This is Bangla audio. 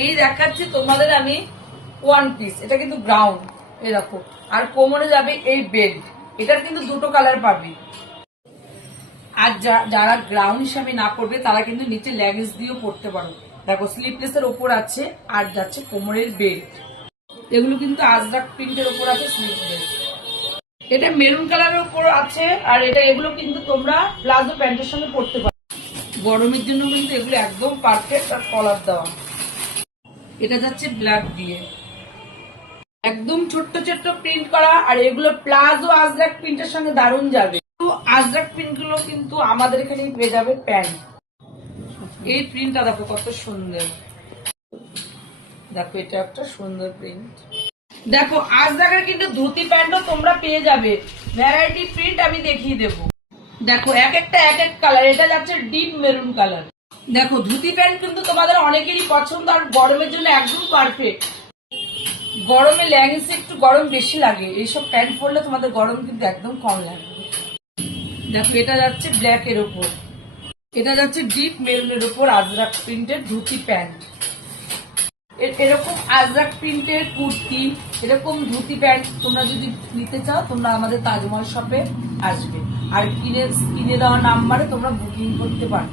এই দেখাচ্ছি তোমাদের আমি ওয়ান পিস, এটা কিন্তু গ্রাউন্ড, এই দেখো। আর কোমরে যাবে এই বেল্ট, এটার কিন্তু দুটো কালার পাবি। আর যারা গ্রাউন্ড হিসাবে না পড়বে তারা কিন্তু নিচে লেগিংস দিয়েও পড়তে পারো। দেখো স্লিপলেস এর ওপর আছে, আর যাচ্ছে কোমরের বেল্ট। এগুলো কিন্তু আজরাক প্রিন্টের ওপর আছে স্লিপলেস। এটা মেরুন কালারের উপর আছে, আর এগুলো কিন্তু তোমরা প্লাজো প্যান্টের সঙ্গে পরতে পারো। গরমের জন্য কিন্তু এগুলো একদম পারফেক্ট। আর কলার দেওয়া, এটা যাচ্ছে ব্ল্যাক দিয়ে, একদম ছোট্ট ছোট্ট প্রিন্ট করা। আর এগুলো প্লাজো আজরাক প্রিন্টের সঙ্গে দারুণ যাবে। তো আজরাক প্রিন্ট গুলো কিন্তু আমাদের এখানে পেয়ে যাবে প্যান্ট। এই প্রিন্টটা দেখো কত সুন্দর, দেখো এটা একটা সুন্দর প্রিন্ট। দেখো আজরাকের কিন্তু ধুতি প্যান্টও তোমরা পেয়ে যাবে, ভ্যারাইটি প্রিন্ট আমি দেখিয়ে দেবো। দেখো এক একটা এক এক কালার, এটা যাচ্ছে ডিপ মেরুন কালার। দেখো ধুতি প্যান্ট কিন্তু তোমাদের অনেকেরই পছন্দ, আর গরমের জন্য একদম পারফেক্ট। গরমে লেগিংস একটু গরম বেশি লাগে, এইসব প্যান্ট পরলে তোমাদের গরম কিন্তু একদম কম লাগবে। দেখো এটা যাচ্ছে ব্ল্যাক এর উপর, এটা যাচ্ছে ডিপ মেরুনের উপর আজরাক প্রিন্টের ধুতি প্যান্ট। এরকম আজরাক প্রিন্টের কুর্তি, এরকম ধুতি প্যান্ট তোমরা যদি নিতে চাও তোমরা আমাদের তাজমহল শপে আসবে, আর কিনে দেওয়া নাম্বারে তোমরা বুকিং করতে পারো।